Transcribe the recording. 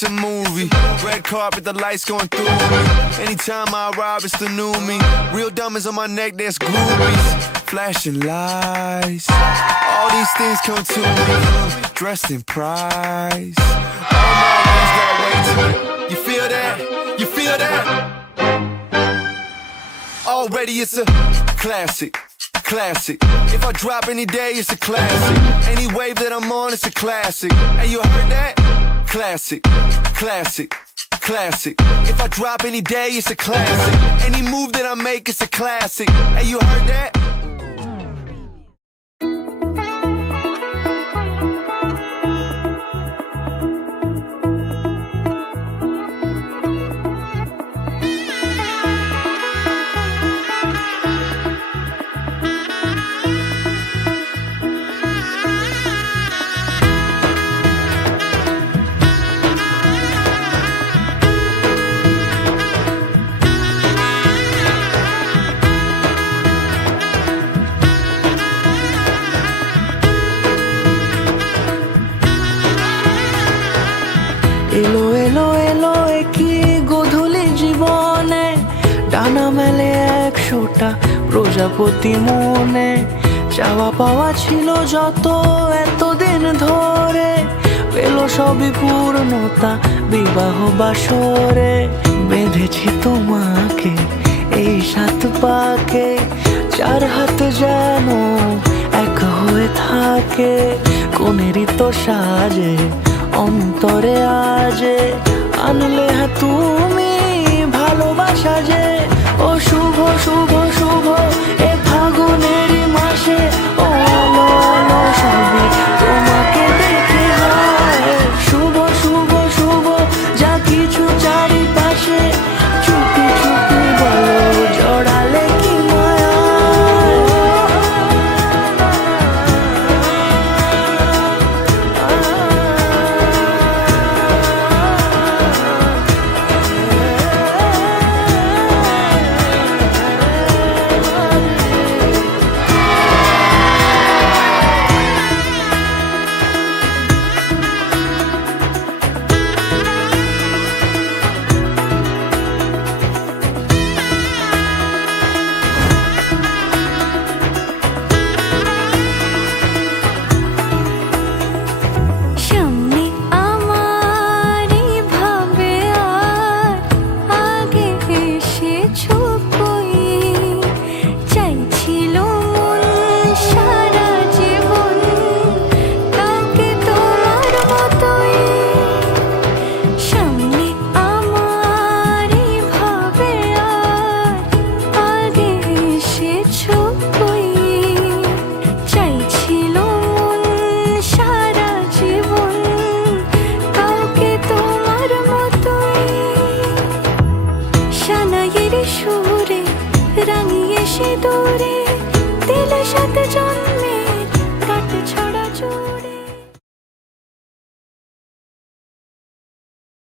it's a movie. Red carpet, the lights going through me. Anytime I arrive, it's the new me. Real diamonds on my neck, that's groupies. Flashing lights. All these things come to me. Dressed in price. All my wings got weight to it. You feel that? You feel that? Already it's a classic. Classic. If I drop any day, it's a classic. Any wave that I'm on, it's a classic. Hey, you heard that? Classic. Classic. Classic. If I drop any day, it's a classic. Any move that I make, it's a classic. Hey, you heard that? এলো এলো এলো একই গোধূলি জীবনে ডানা মেলে 100টা প্রজাপতি মনে চাওয়া পাওয়া ছিল যত এতদিন ধরে পেলো সবই পূর্ণতা বিবাহ বাসরে বেঁধেছি তোমাকে এই 7 পাকে 4 হাত যেন এক হয়ে থাকে কোনেরই তো সাজে অন্তরে আজে আনলে তুমি ভালোবাসা যে ও শুভ শুভ শুভ এ ফাগুনেরই মাসে ও আলো আলো সবই তোমাকে দেখে হয় শুভ শুভ শুভ যা কিছু চারিপাশে চুপি চুপি বলো জড়ালে কি মায়া সুরে রাঙিয়ে সে দূরে